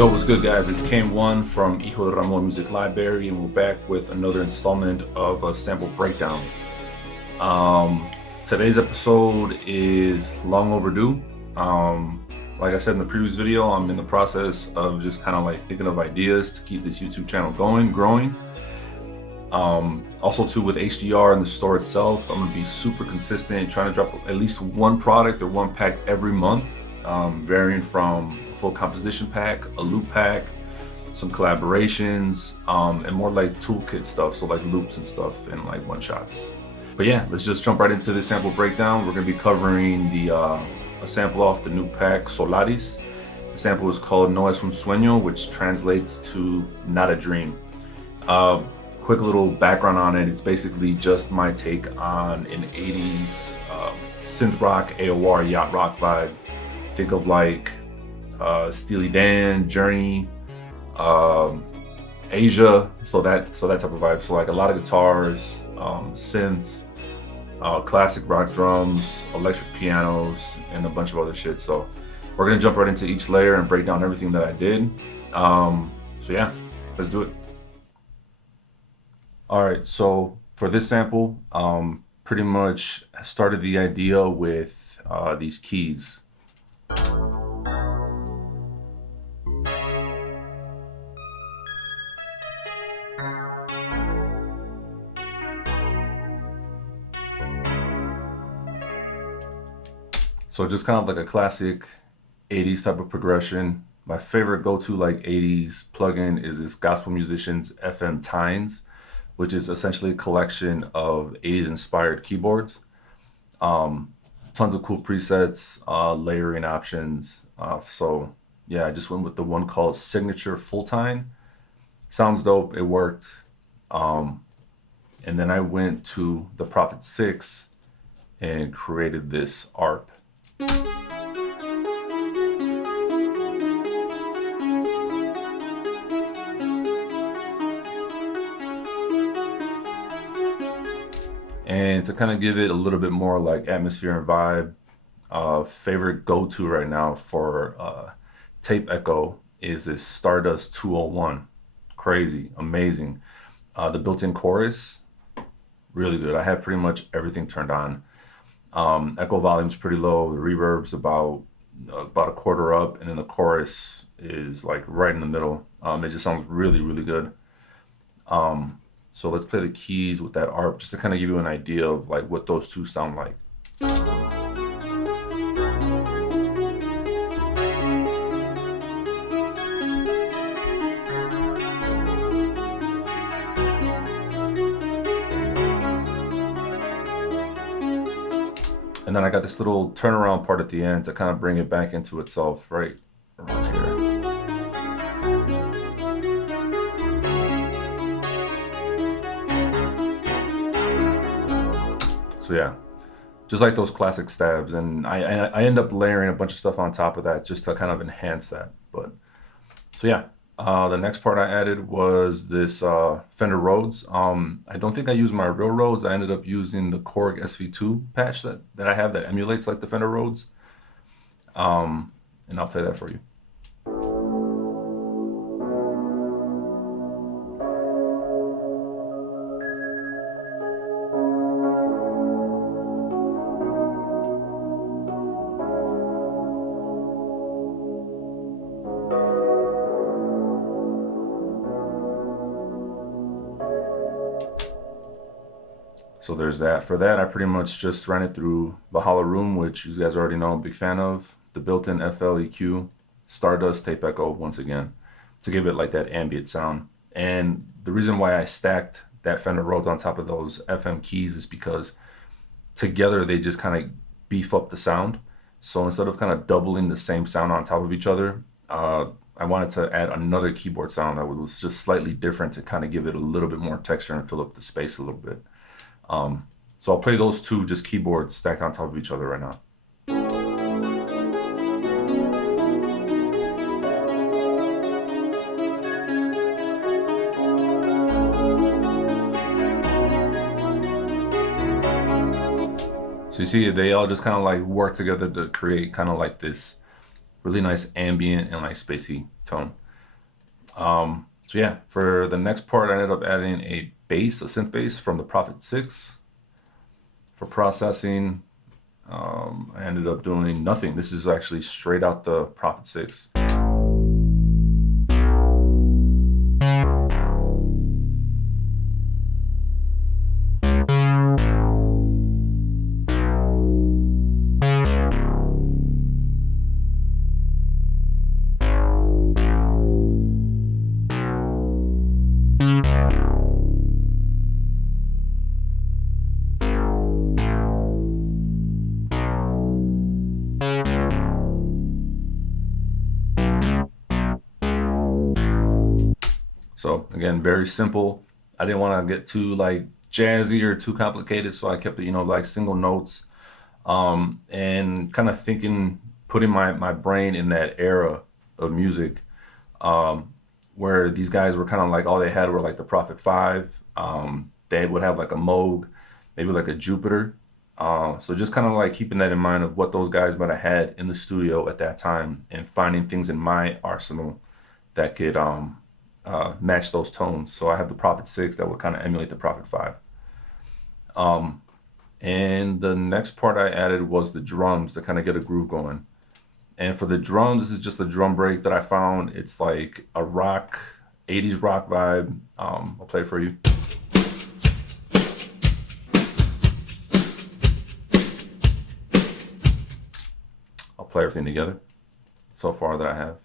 Yo, what's good, guys? It's Kane1 from Hijo de Ramon Music Library, and we're back with another installment of a sample breakdown. Today's episode is long overdue. Like I said in the previous video, I'm in the process of just kind of like thinking of ideas to keep this YouTube channel growing. Also too, with HDR and the store itself, I'm gonna be super consistent, trying to drop at least one product or one pack every month, varying from a full composition pack, a loop pack, some collaborations, and more like toolkit stuff, so like loops and stuff and like one shots. But yeah, let's just jump right into this sample breakdown. We're gonna be covering a sample off the new pack, SOLARIS. The sample is called No Es Un Sueño, which translates to Not a Dream. Quick little background on it. It's basically just my take on an 80s synth rock, AOR, yacht rock vibe. Think of like Steely Dan, Journey, Asia, so that type of vibe. So like a lot of guitars, synths, classic rock drums, electric pianos, and a bunch of other shit. So we're gonna jump right into each layer and break down everything that I did. So yeah, let's do it. All right, so for this sample, pretty much started the idea with these keys. So just kind of like a classic 80s type of progression. My favorite go-to like 80s plugin is this Gospel Musician's FM Tines, which is essentially a collection of 80s inspired keyboards. Tons of cool presets, layering options. So yeah, I just went with the one called Signature Full Time. Sounds dope, it worked. And then I went to the Prophet 6 and created this ARP. And to kind of give it a little bit more like atmosphere and vibe, favorite go-to right now for tape echo is this Stardust 201. Crazy, amazing. The built-in chorus, really good. I have pretty much everything turned on. Echo volume's pretty low. The reverb's about a quarter up, and then the chorus is like right in the middle. It just sounds really, really good. So let's play the keys with that ARP just to kind of give you an idea of like what those two sound like. And then I got this little turnaround part at the end to kind of bring it back into itself right around here. So yeah, just like those classic stabs, and I end up layering a bunch of stuff on top of that just to kind of enhance that. But so yeah, the next part I added was this Fender Rhodes. I don't think I used my real Rhodes. I ended up using the Korg SV2 patch that I have that emulates like the Fender Rhodes. And I'll play that for you. So there's that. For that, I pretty much just ran it through Valhalla Room, which you guys already know I'm a big fan of. The built-in FL EQ, Stardust tape echo once again, to give it like that ambient sound. And the reason why I stacked that Fender Rhodes on top of those FM keys is because together they just kind of beef up the sound. So instead of kind of doubling the same sound on top of each other, I wanted to add another keyboard sound that was just slightly different to kind of give it a little bit more texture and fill up the space a little bit. So I'll play those two just keyboards stacked on top of each other right now. So you see, they all just kind of like work together to create kind of like this really nice ambient and like spacey tone. So yeah, for the next part, I ended up adding a bass, a synth bass from the Prophet 6. For processing, I ended up doing nothing. This is actually straight out the Prophet 6. So again, very simple. I didn't want to get too like jazzy or too complicated, so I kept it, like single notes. And kind of thinking, putting my brain in that era of music, where these guys were kind of like all they had were like the Prophet 5. They would have like a Moog, maybe like a Jupiter. So just kind of like keeping that in mind of what those guys might have had in the studio at that time, and finding things in my arsenal that could match those tones. So I have the Prophet 6 that would kind of emulate the Prophet 5. And the next part I added was the drums to kind of get a groove going. And for the drums, this is just a drum break that I found. It's like a rock, 80s rock vibe. I'll play it for you. I'll play everything together so far that I have.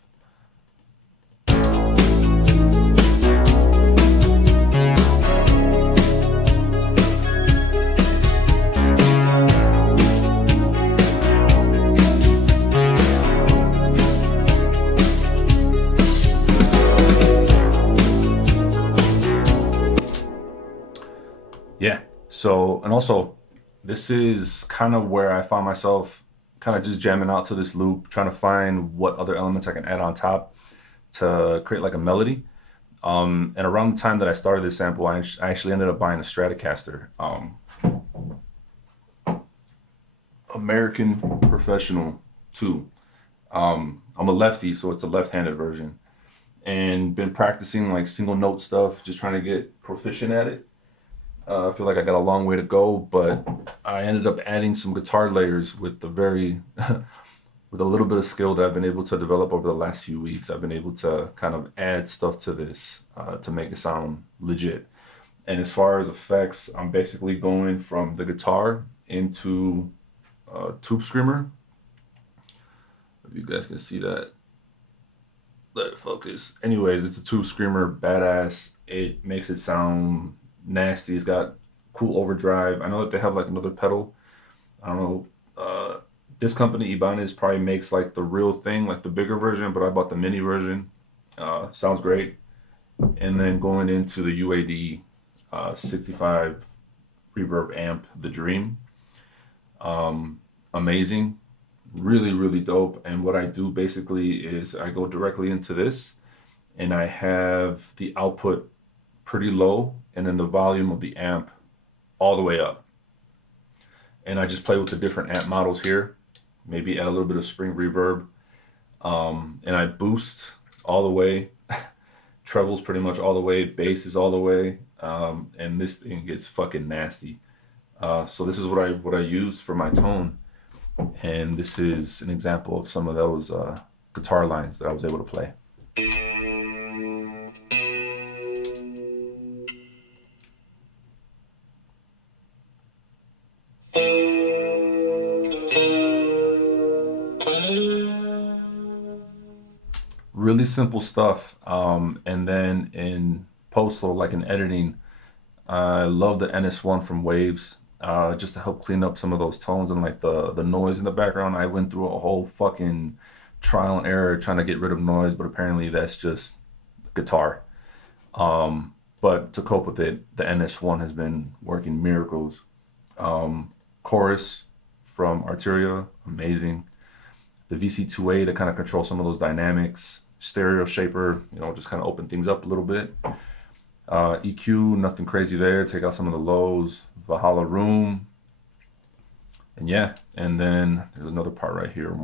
Yeah. So, and also, this is kind of where I found myself kind of just jamming out to this loop, trying to find what other elements I can add on top to create like a melody. And around the time that I started this sample, I actually ended up buying a Stratocaster, American Professional 2. I'm a lefty, so it's a left-handed version, and been practicing like single note stuff, just trying to get proficient at it. I feel like I got a long way to go, but I ended up adding some guitar layers with the very, with a little bit of skill that I've been able to develop over the last few weeks. I've been able to kind of add stuff to this to make it sound legit. And as far as effects, I'm basically going from the guitar into Tube Screamer. If you guys can see that, let it focus. Anyways, it's a Tube Screamer, badass. It makes it sound nasty. It's got cool overdrive. I know that they have like another pedal. I don't know. This company, Ibanez, probably makes like the real thing, like the bigger version, but I bought the mini version. Sounds great. And then going into the UAD 65 reverb amp, the Dream. Amazing. Really, really dope. And what I do basically is I go directly into this, and I have the output pretty low, and then the volume of the amp all the way up. And I just play with the different amp models here, maybe add a little bit of spring reverb. And I boost all the way, trebles pretty much all the way, bass is all the way, and this thing gets fucking nasty. So this is what I use for my tone, and this is an example of some of those guitar lines that I was able to play. Really simple stuff. And then in post, so like in editing, I love the NS1 from Waves, just to help clean up some of those tones and like the noise in the background. I went through a whole fucking trial and error trying to get rid of noise, but apparently that's just guitar. But to cope with it, the NS1 has been working miracles. Chorus from Arteria, amazing. The VC2A to kind of control some of those dynamics. Stereo Shaper, just kind of open things up a little bit. EQ, nothing crazy there. Take out some of the lows. Valhalla Room. And yeah, and then there's another part right here,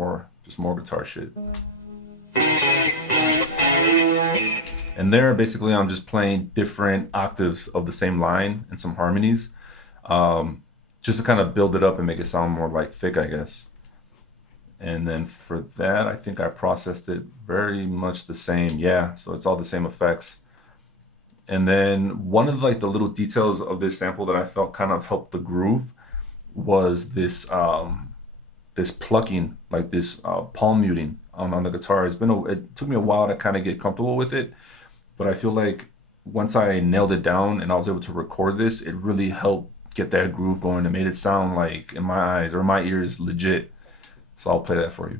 just more guitar shit. And there, basically, I'm just playing different octaves of the same line and some harmonies, um, just to kind of build it up and make it sound more like thick, I guess. And then for that, I think I processed it very much the same. Yeah, so it's all the same effects. And then one of like the little details of this sample that I felt kind of helped the groove was this plucking, like this palm muting on the guitar. It took me a while to kind of get comfortable with it, but I feel like once I nailed it down and I was able to record this, it really helped get that groove going. It made it sound like, in my eyes or my ears, legit. So I'll play that for you.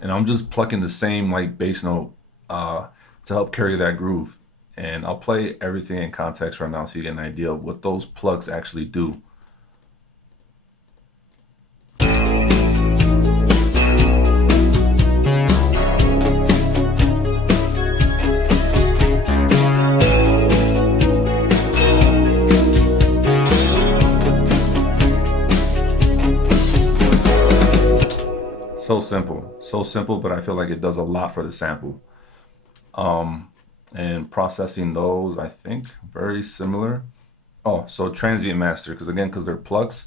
And I'm just plucking the same like bass note to help carry that groove. And I'll play everything in context right now so you get an idea of what those plugs actually do. So simple, but I feel like it does a lot for the sample. And processing those, I think, very similar. Oh, so transient master, because they're plugs,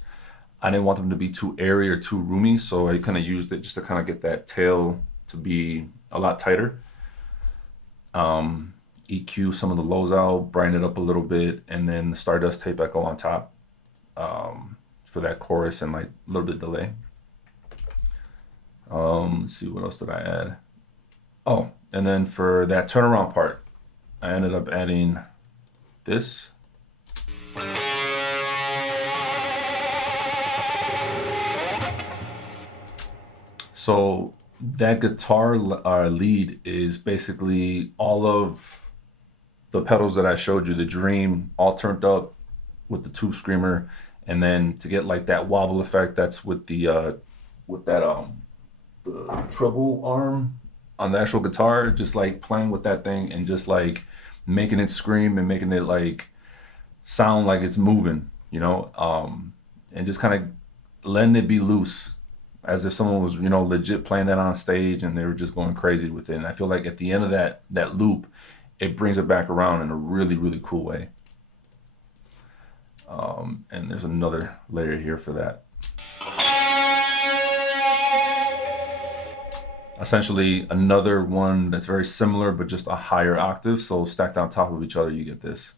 I didn't want them to be too airy or too roomy, so I kind of used it just to kind of get that tail to be a lot tighter. EQ some of the lows out, brighten it up a little bit, and then the Stardust tape echo on top for that chorus and like a little bit delay. Let's see, what else did I add? Oh, and then for that turnaround part, I ended up adding this. So that guitar lead is basically all of the pedals that I showed you, the Dream, all turned up with the Tube Screamer, and then to get like that wobble effect, that's with the treble arm on the actual guitar, just like playing with that thing and just like making it scream and making it like sound like it's moving, and just kind of letting it be loose as if someone was, legit playing that on stage and they were just going crazy with it. And I feel like at the end of that loop, it brings it back around in a really, really cool way. And there's another layer here for that. Essentially another one that's very similar, but just a higher octave. So stacked on top of each other, you get this.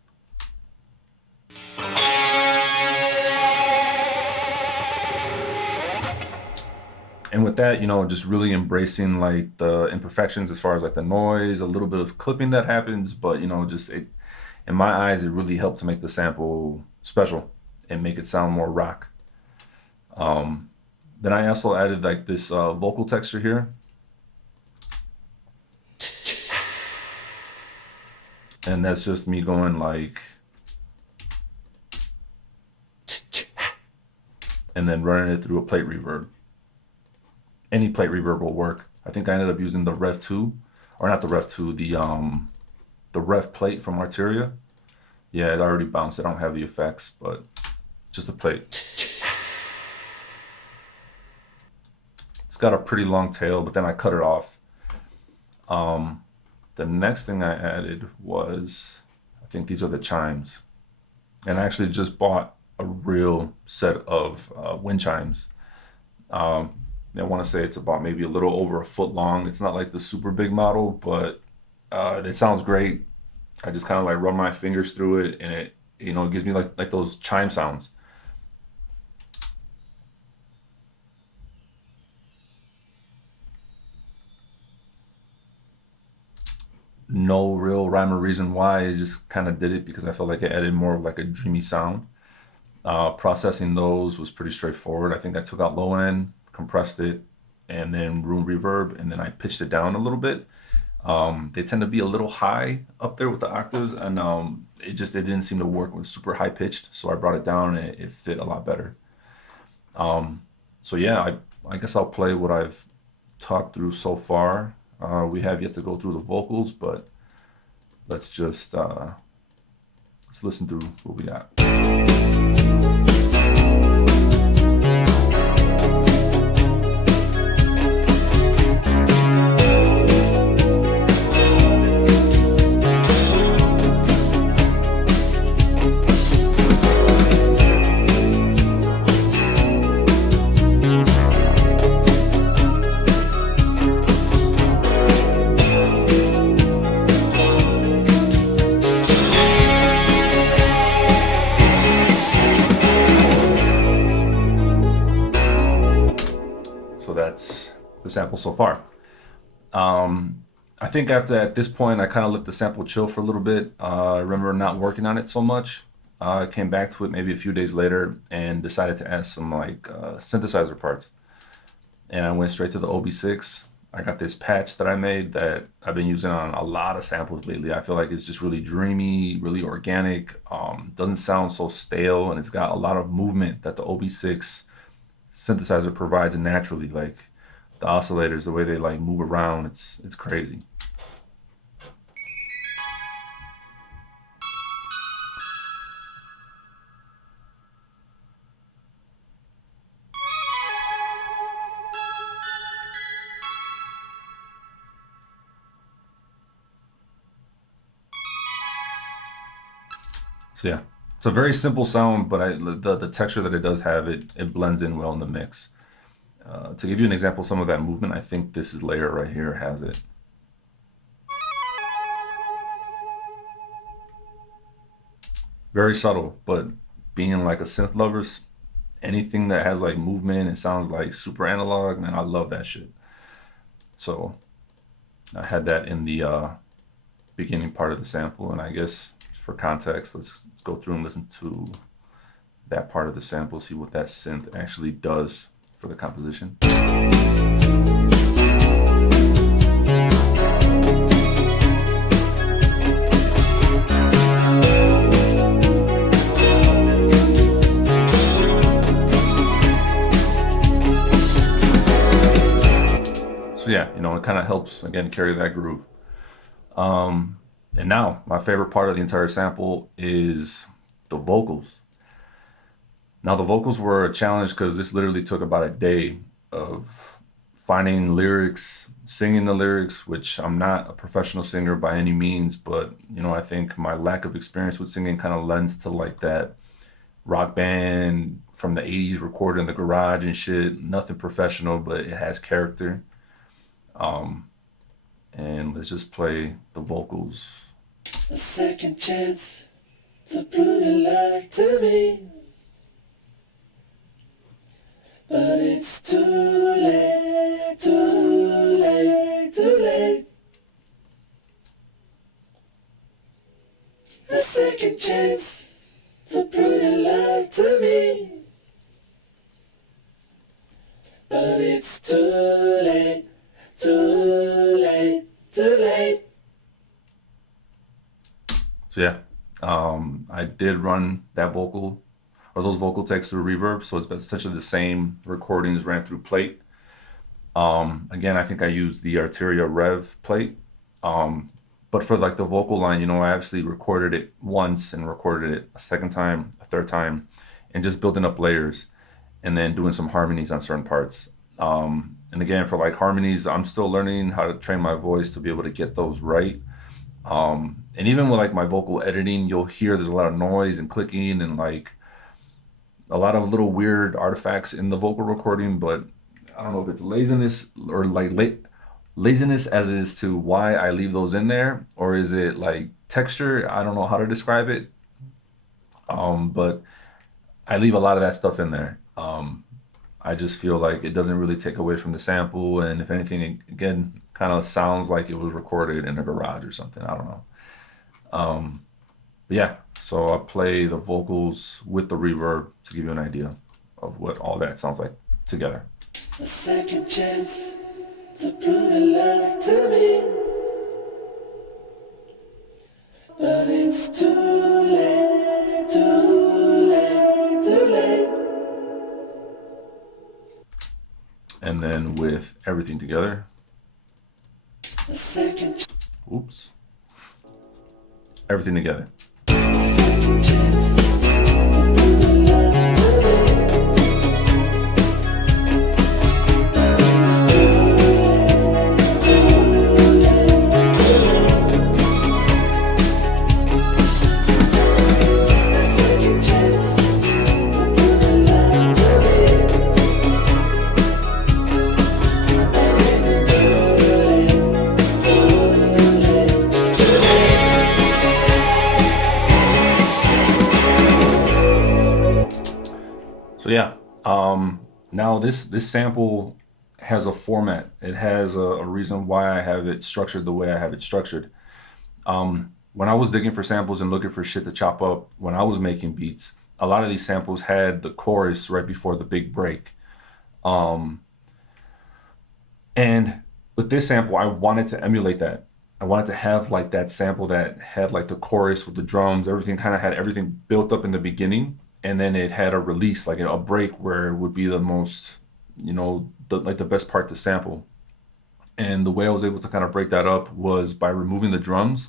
And with that, just really embracing like the imperfections as far as like the noise, a little bit of clipping that happens, but just it, in my eyes, it really helped to make the sample special and make it sound more rock. Then I also added like this vocal texture here. And that's just me going like, and then running it through a plate reverb. Any plate reverb will work. I think I ended up using the Rev 2, or not the Rev 2, the Rev plate from Arteria. Yeah, it already bounced. I don't have the effects, but just a plate. It's got a pretty long tail, but then I cut it off. The next thing I added was, I think these are the chimes. And I actually just bought a real set of wind chimes. I want to say it's about maybe a little over a foot long. It's not like the super big model, but it sounds great. I just kind of like run my fingers through it, and it gives me like those chime sounds. No real rhyme or reason why. I just kind of did it because I felt like it added more of like a dreamy sound. Processing those was pretty straightforward. I think I took out low end, compressed it, and then room reverb, and then I pitched it down a little bit. They tend to be a little high up there with the octaves, and it didn't seem to work with super high pitched, so I brought it down and it fit a lot better. So yeah, I guess I'll play what I've talked through so far. We have yet to go through the vocals, but let's listen through what we got. the sample so far. I think at this point, I kind of let the sample chill for a little bit. I remember not working on it so much. I came back to it maybe a few days later and decided to add some synthesizer parts. And I went straight to the OB6. I got this patch that I made that I've been using on a lot of samples lately. I feel like it's just really dreamy, really organic. Doesn't sound so stale, and it's got a lot of movement that the OB6 synthesizer provides naturally. Like the oscillators, the way they like move around, it's crazy. So yeah, it's a very simple sound, but the texture that it does have, it blends in well in the mix. To give you an example, some of that movement, I think this layer right here has it. Very subtle, but being like a synth lovers, anything that has like movement, it sounds like super analog, man, I love that shit. So I had that in the beginning part of the sample, and I guess for context, let's go through and listen to that part of the sample, see what that synth actually does for the composition. So yeah, it kind of helps, again, carry that groove. And now, my favorite part of the entire sample is the vocals. Now, the vocals were a challenge because this literally took about a day of finding lyrics, singing the lyrics, which I'm not a professional singer by any means, but, I think my lack of experience with singing kind of lends to like that rock band from the 80s recorded in the garage and shit. Nothing professional, but it has character. And let's just play the vocals. A second chance to prove your love to me, but it's too late, too late, too late. A second chance to prove your love to me, but it's too late, too late, too late. So yeah, I did run that vocal or those vocal takes through reverb, so it's essentially the same recordings ran through plate. Again, I think I used the Arteria Rev plate, but for like the vocal line, I actually recorded it once and recorded it a second time, a third time, and just building up layers and then doing some harmonies on certain parts. And again, for like harmonies, I'm still learning how to train my voice to be able to get those right. And even with like my vocal editing, you'll hear there's a lot of noise and clicking and like a lot of little weird artifacts in the vocal recording, but I don't know if it's laziness or like laziness as is to why I leave those in there, or is it like texture? I don't know how to describe it. But I leave a lot of that stuff in there. I just feel like it doesn't really take away from the sample, and if anything, again, kind of sounds like it was recorded in a garage or something. I don't know. But yeah, so I'll play the vocals with the reverb to give you an idea of what all that sounds like together. A second chance to prove your love to me, but it's too late, too late, too late. And then with everything together. A second Oops. Everything together. a second chance to prove your love to me, but it's too late, too late, too late. A second chance to prove your love to me, but it's too late, too late, too late. So yeah, now this sample has a format. It has a reason why I have it structured the way I have it structured. When I was digging for samples and looking for shit to chop up when I was making beats, a lot of these samples had the chorus right before the big break. Um, and with this sample, I wanted to emulate that. I wanted to have like that sample that had like the chorus with the drums, everything kind of had everything built up in the beginning, and then it had a release, like a break where it would be the most, like the best part to sample. And the way I was able to kind of break that up was by removing the drums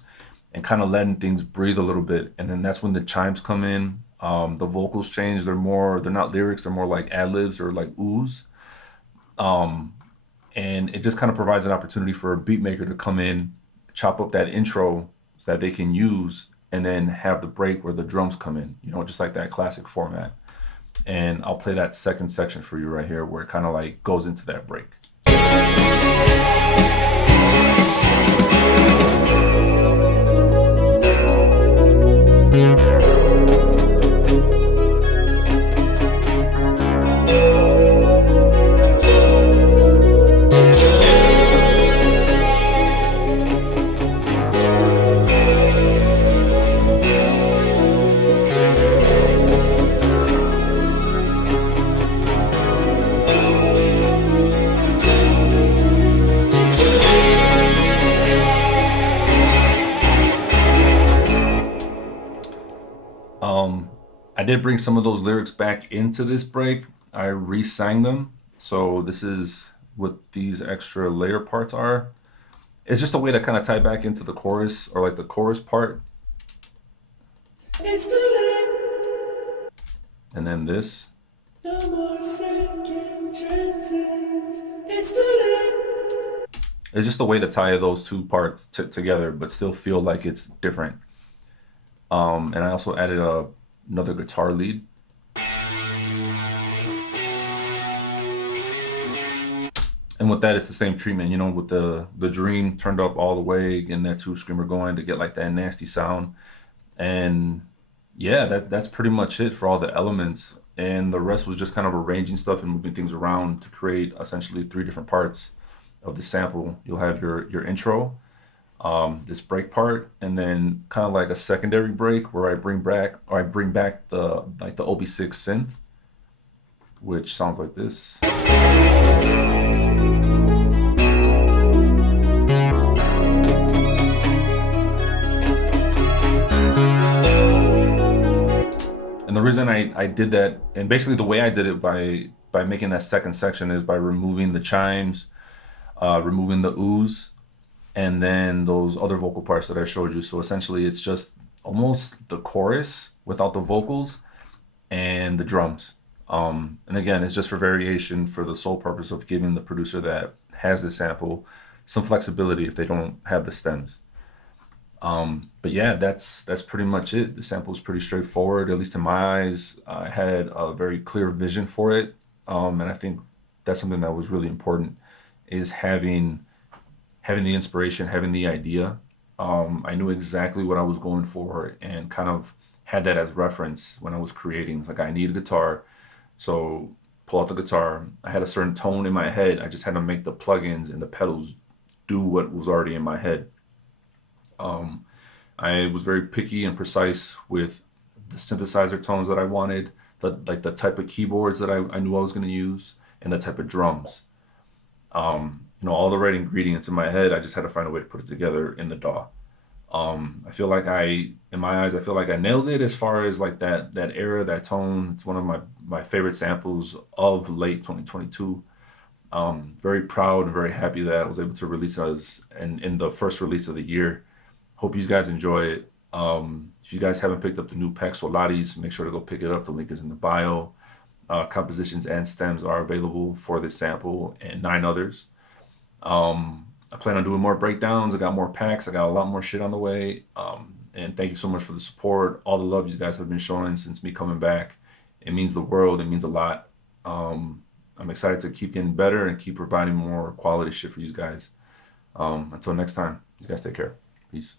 and kind of letting things breathe a little bit. And then that's when the chimes come in. The vocals change. They're not lyrics. They're more like ad libs or like oohs. Um, and it just kind of provides an opportunity for a beat maker to come in, chop up that intro so that they can use, and then have the break where the drums come in, just like that classic format. And I'll play that second section for you right here where it kind of like goes into that break. I did bring some of those lyrics back into this break. I re-sang them. So this is what these extra layer parts are. It's just a way to kind of tie back into the chorus, or like the chorus part. It's too late. And then this. No more second chances. It's too late. It's just a way to tie those two parts together, but still feel like it's different. And I also added another guitar lead. And with that, it's the same treatment, with the dream turned up all the way and that tube screamer going to get like that nasty sound. And yeah, that's pretty much it for all the elements. And the rest was just kind of arranging stuff and moving things around to create essentially 3 different parts of the sample. You'll have your intro, this break part, and then kind of like a secondary break where I bring back the OB6 synth, which sounds like this. And the reason I did that, and basically the way I did it by making that second section, is by removing the chimes, removing the oohs, and then those other vocal parts that I showed you. So essentially it's just almost the chorus without the vocals and the drums. And again, it's just for variation, for the sole purpose of giving the producer that has the sample some flexibility if they don't have the stems. But yeah, that's pretty much it. The sample is pretty straightforward, at least in my eyes. I had a very clear vision for it. And I think that's something that was really important, is having the inspiration, having the idea. I knew exactly what I was going for and kind of had that as reference when I was creating. It's like, I need a guitar, so pull out the guitar. I had a certain tone in my head. I just had to make the plugins and the pedals do what was already in my head. I was very picky and precise with the synthesizer tones that I wanted, the type of keyboards that I knew I was going to use, and the type of drums. All the right ingredients in my head. I just had to find a way to put it together in the DAW. I feel like in my eyes, I feel like I nailed it as far as like that era, that tone. It's one of my favorite samples of late 2022. Very proud and very happy that I was able to release us in the first release of the year. Hope you guys enjoy it. If you guys haven't picked up the new pack SOLARIS, make sure to go pick it up. The link is in the bio. Compositions and stems are available for this sample and 9 others. I plan on doing more breakdowns. I got more packs. I got a lot more shit on the way. And thank you so much for the support, all the love you guys have been showing since me coming back. It means the world. It means a lot. I'm excited to keep getting better and keep providing more quality shit for you guys. Until next time, you guys take care. Peace.